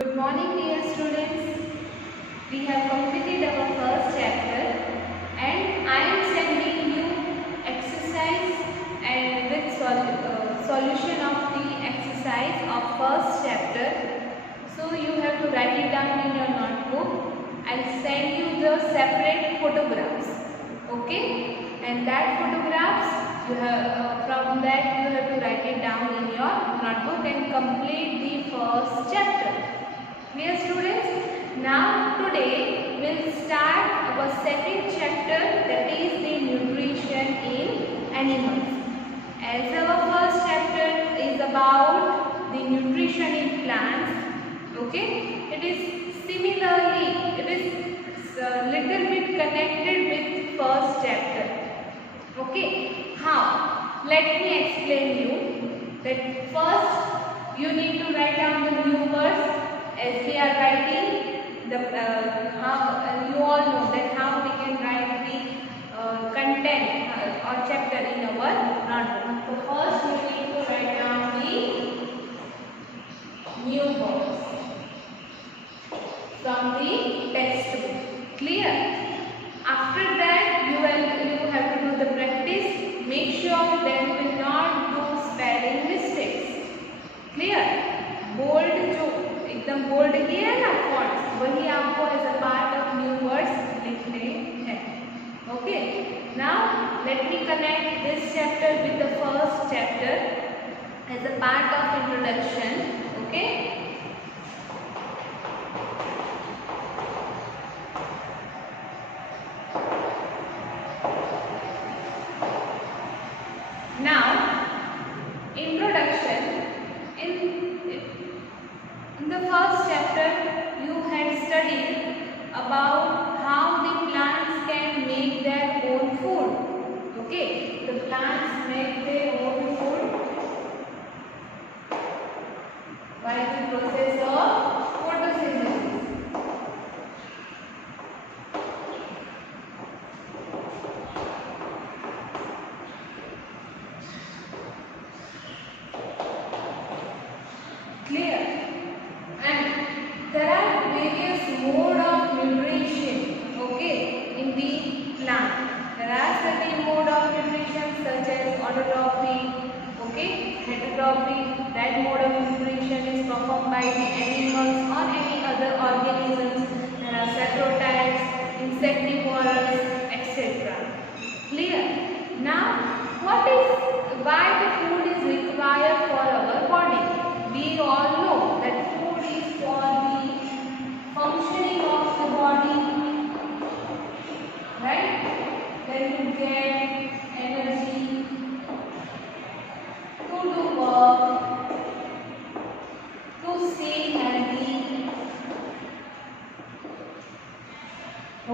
Good morning dear students. We have completed our first chapter and I am sending you exercise and with solution of the exercise of first chapter. So you have to write it down in your notebook. I'll send you the separate photographs. Okay? And that photographs you have from that you have to write it down in your notebook and complete the first chapter. Clear students? Now today we'll start our second chapter, that is the nutrition in animals. As our first chapter is about the nutrition in plants, okay, it is similarly, it is a little bit connected with first chapter. Okay, how? Let me explain you that first you need to write down the new words. As we are writing the how you all know that how we can write the content or chapter in our notebook. So first you need to write down the new words from the textbook. Clear? After that you have to do the practice. Make sure that you will not do spelling mistakes. Clear? Bold जो एकदम bold किया है ना fonts, वही आपको as a part of new words लिखने हैं. Okay, now let me connect this chapter with the first chapter as a part of introduction. Okay, now introduction. In the first chapter you had studied about how the plants can make their own food. Okay, the plants make their own food by the process of photosynthesis. Clear? And there are various mode of nutrition, okay, in the plant. There are certain mode of nutrition such as autotrophy, okay, heterotrophy. That mode of nutrition is performed by the animals or any other organisms. There are saprotypes, insectivorous, etc. Clear? Now, why the food is required for our body? We all know that food is for the functioning of the body, right? Then you get energy to do work, to stay healthy.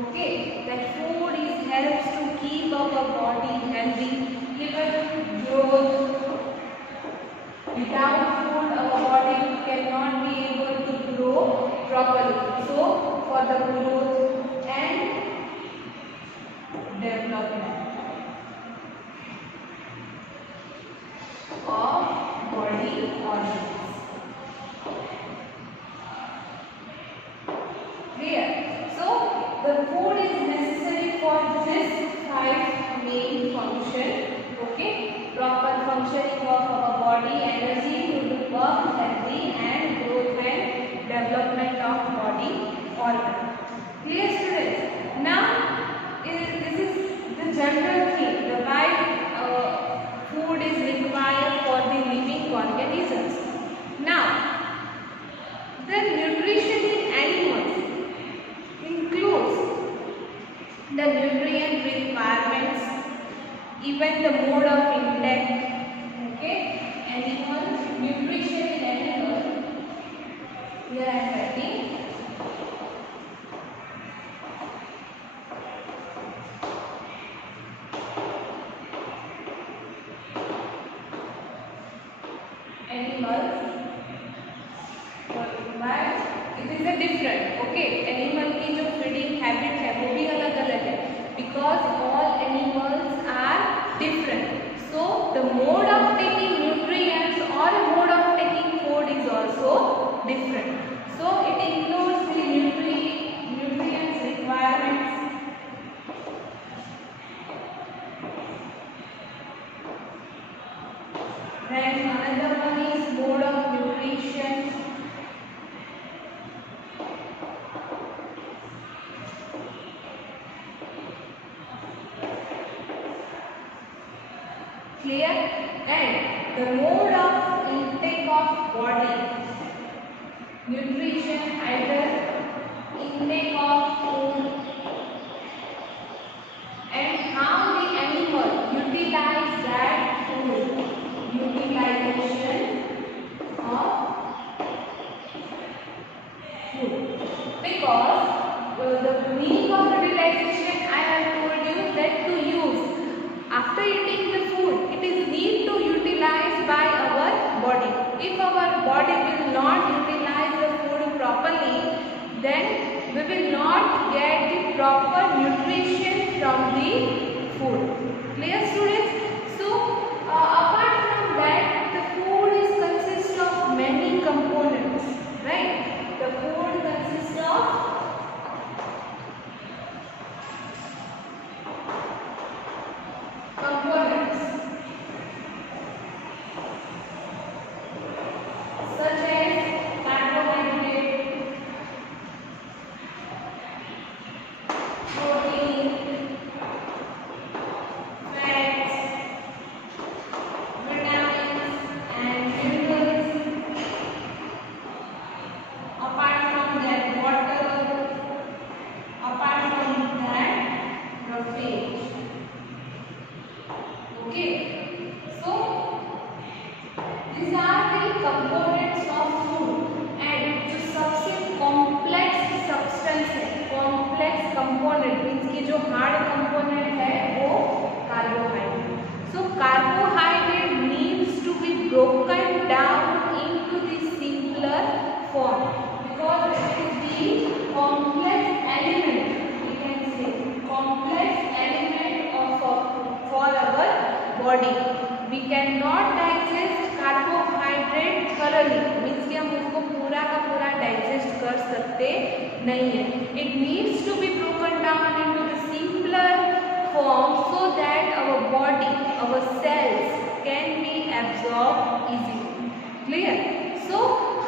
Okay, that food helps to keep our body healthy, even growth. Without food, our body cannot be able to grow properly. So, for the growth and development of body organs. Clear? So, the food is necessary for this 5 main function. Okay, proper functioning of our body, energy to do work, healthy, and growth and development of body organ. Clear students? Now this is the general thing, the why food is required for the living organisms. Now the nutrition in animals includes the nutrient requirements, even the mode of intake. Okay, animal nutrition in animal. Here I am writing. Animals. But it is a different. Okay, animal की जो feeding habit है वो भी अलग अलग है. Because all animals are different. So the mode of taking nutrients or mode of taking food is also different. So Then another one is mode of nutrition. Clear? And the mode of intake of body. Nutrition, either intake of food, and how the animal utilize that food. Utilization of food. Because the meaning of utilization, I have told you that to use. After eating the food, it is need to utilize by our body. If our body will not utilize the food properly, then we will not get the proper nutrition from the food. Clear, students? So, apart from that, the food is consists of many components, right? The food consists of components such as carbohydrate, protein, fats, vitamins and minerals. Apart from that, water. Apart from that, roughage. Okay, so these are the components of food, and जो सबसे complex substance है, complex component means कि जो hard component है वो carbohydrate. So carbohydrate needs to be broken down into the simpler form because it is the complex element. We can say complex element for our body. We cannot digest carbohydrate thoroughly, means कि हम उसको पूरा का पूरा digest कर सकते नहीं है. It needs to be broken down into the simpler form so that our body, our cells can be absorbed easily. Clear? So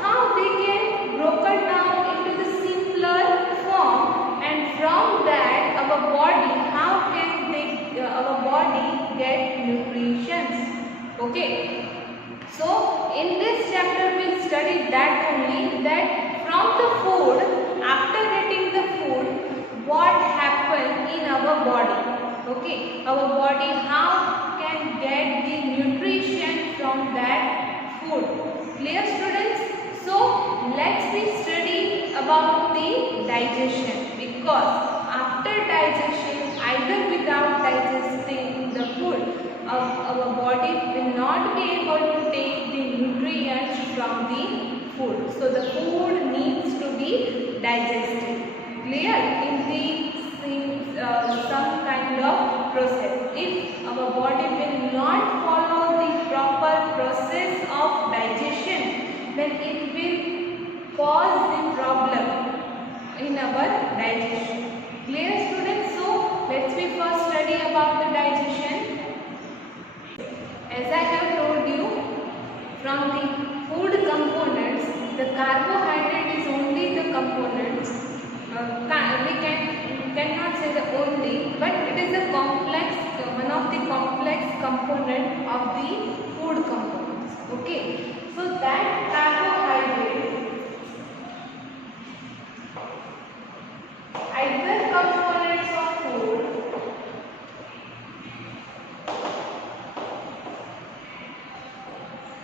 how they can broken down into the simpler form, and from that our body, how can they our body get nutrition? Okay, so in this chapter we'll study that only, that from the food, after getting the food, what happen in our body. Okay, our body how can get the nutrition from that food. Clear, students? So let's be study about the digestion, because after digestion, either without digesting the food, our body will not be able to take the nutrients from the food. So the food needs to be digested. Clear? In some kind of process. If our body will not follow the proper process of digestion, then it will cause the problem in our digestion. Clear, students? So let's be first study about the digestion. As I have told you, from the food components, the carbohydrate is only the components. We cannot say the only, but it is a complex, one of the complex component of the food components. Okay, so that carbohydrate, either components of food,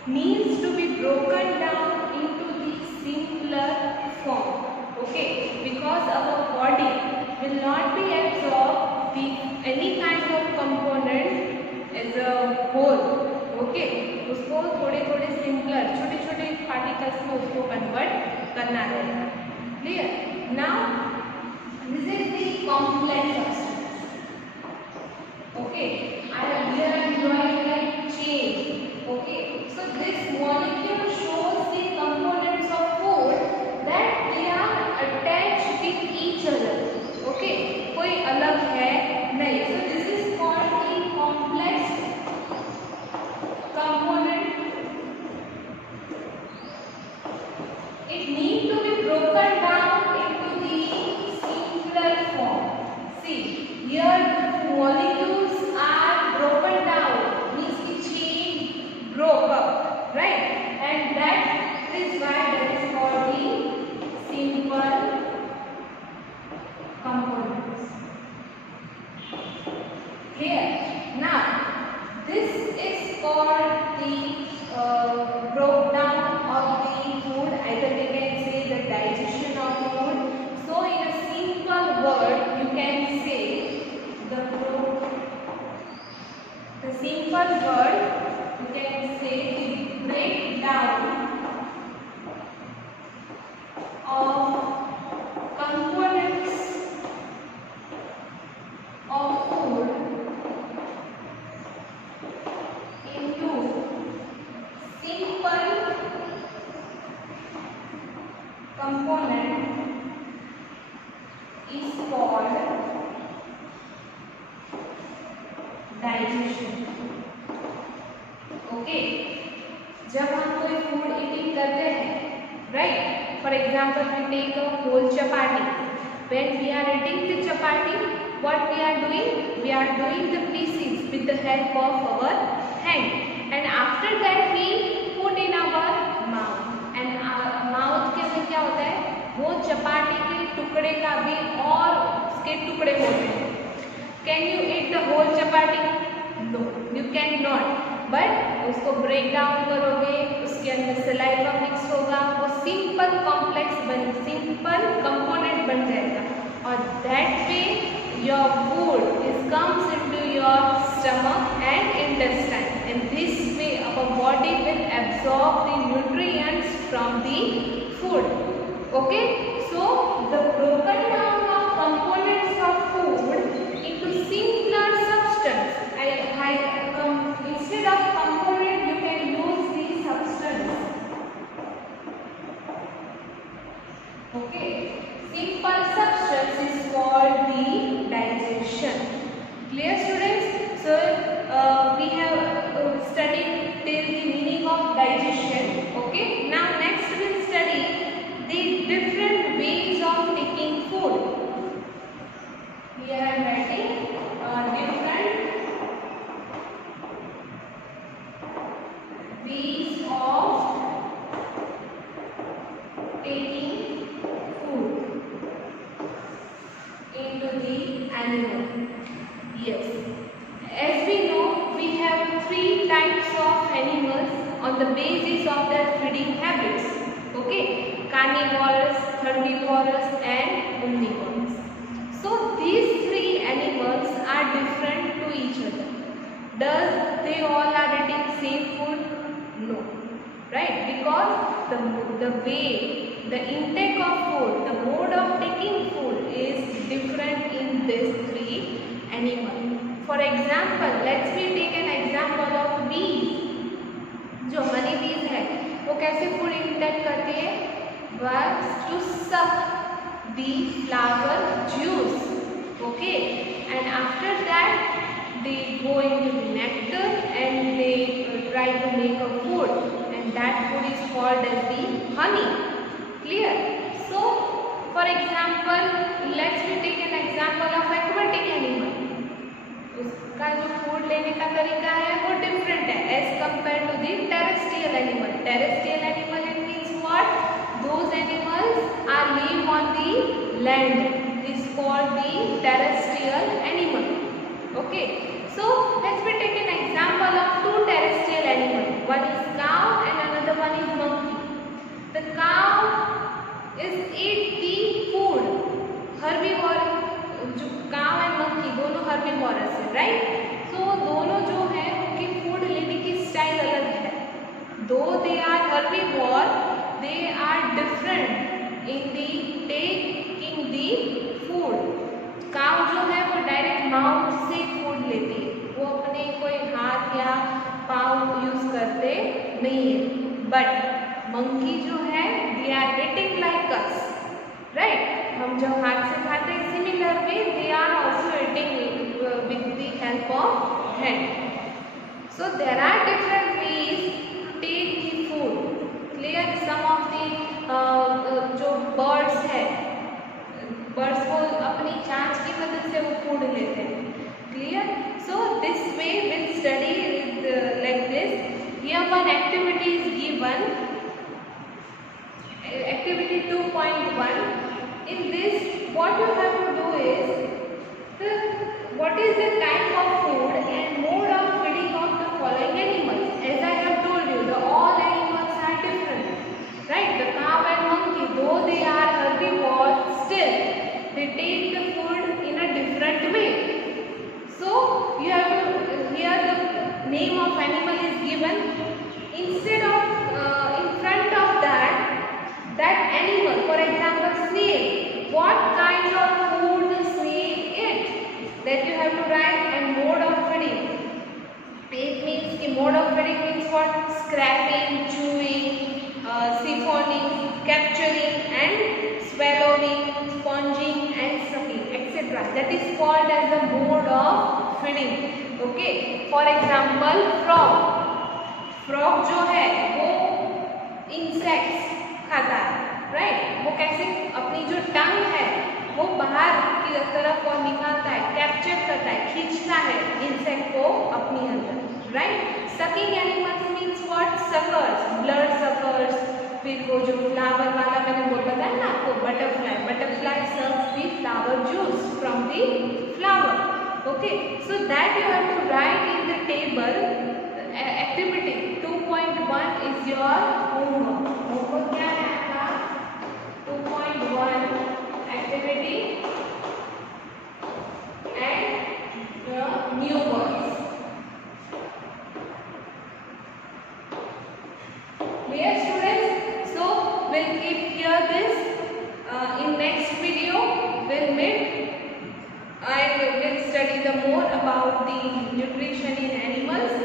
needs to be broken down into the simpler form. Okay, because our body will not be absorb any kind of component as a whole. Okay, उसको थोड़े थोड़े simpler छोटे छोटे particles में उसको convert करना रहेगा. Clear? Now this is the complex substance. Okay, here I am drawing like chain. Okay, so this molecule shows the components of food that they are attached with each other. Okay, कोई अलग है नहीं. So this is called the complex component The simple word you can say the breakdown of components of food into simple component is called digestion. Okay, जब हम कोई food eating करते हैं, right, for example we take a whole chapati. When we are eating the chapati, what we are doing? We are doing the pieces with the help of our hand, and after that we put in our mouth. And mouth के अंदर क्या होता है? वो चपाटी के टुकड़े का भी और उसके टुकड़े होते हैं. Can you eat the whole chapati? No, you cannot. But उसको ब्रेक डाउन करोगे, उसके अंदर सलाइवा मिक्स होगा, वो सिंपल कंपोनेंट बन जाएगा, और that way your food is comes into your stomach and intestine, and this way our body will absorb the nutrients from the food. Okay, so the broken down of components of food into simpler substance. Instead of component, you can use the substance. Okay, simple substance is called the digestion. Clear, students? So we have studied till the meaning of digestion. Okay, now next we will study the different ways of taking food. Here I am writing different ways of taking food into the animal. Yes, as we know, we have 3 types of animals on the basis of their feeding habits. Okay, carnivorous, herbivorous and omnivorous. So these 3 animals are different to each other. Does they all are eating same food? No, right? Because the way, the intake of food, the mode of taking food is different in these 3 animals. For example, let's take an example of bees. जो honey bees है, वो कैसे food intake करती है? Was to suck the flower juice. Okay, and after that they go into the nectar and they try to make a food, and that food is called as the honey. Clear? So for example, let's take an example of aquatic animal. उसका जो food लेने का तरीका है वो different है as compared to the terrestrial animal. Terrestrial animal it means what? Those animals are live on the land. This is called the terrestrial animal. Okay, so let's take an example of 2 terrestrial animals. One is cow and another one is monkey. The cow is eat the food. Herbivore, जो cow and monkey दोनों herbivorous है, right? So दोनों जो है उनकी food लेने की style अलग है. Though they are herbivore, they are different in the taking the food. काव जो है वो डायरेक्ट माउथ से फूड लेती है, वो अपने कोई हाथ या पाँव यूज करते नहीं है. बट मंकी जो है they are eating like us, right? हम जो हाथ से खाते हैं similar way they are also eating with the help of hand. So there are different ways to take the food. Clear? Some of the जो birds है, birds को अपनी चांच की मदद से वो फूड लेते हैं. Clear? So this way will study like this. Here one activity is given, activity 2.1. In this, what you have to do is what is the type of food and mode of feeding of the following animals. As I have told you, all animals are different, right? The cow and monkey, though they are herbivores, still they take the food in a different way. So you have to here the name of animal is given, instead of in front of that animal, for example snail, what kind of food the snail eat, that you have to write, and mode of feeding. It means the mode of feeding means what? Scraping, chewing, siphoning, capturing and swallowing, sponging and sucking, etc. That is called as the mode of feeding. Okay, for example frog जो है वो insects खाता है, right? वो कैसे अपनी जो टंग है वो बाहर की तरफ और निकालता है, कैप्चर करता है, खींचता है इंसेक्ट को अपनी अंदर, right? Sucking animals means what? Suckers, blood suckers, फिर वो जो फ्लावर वाला मैंने वो बताया ना आपको, butterfly serves the flower juice from the flower. Okay, so that you have to write in the table. Activity 2.1 is your homework. Homework क्या है आपका? 2.1 activity and the new words. Clear students? So we'll keep here this in next video. We'll meet and we'll study the more about the nutrition in animals.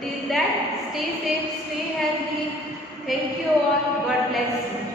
Till that, stay safe, stay healthy. Thank you all. God bless you.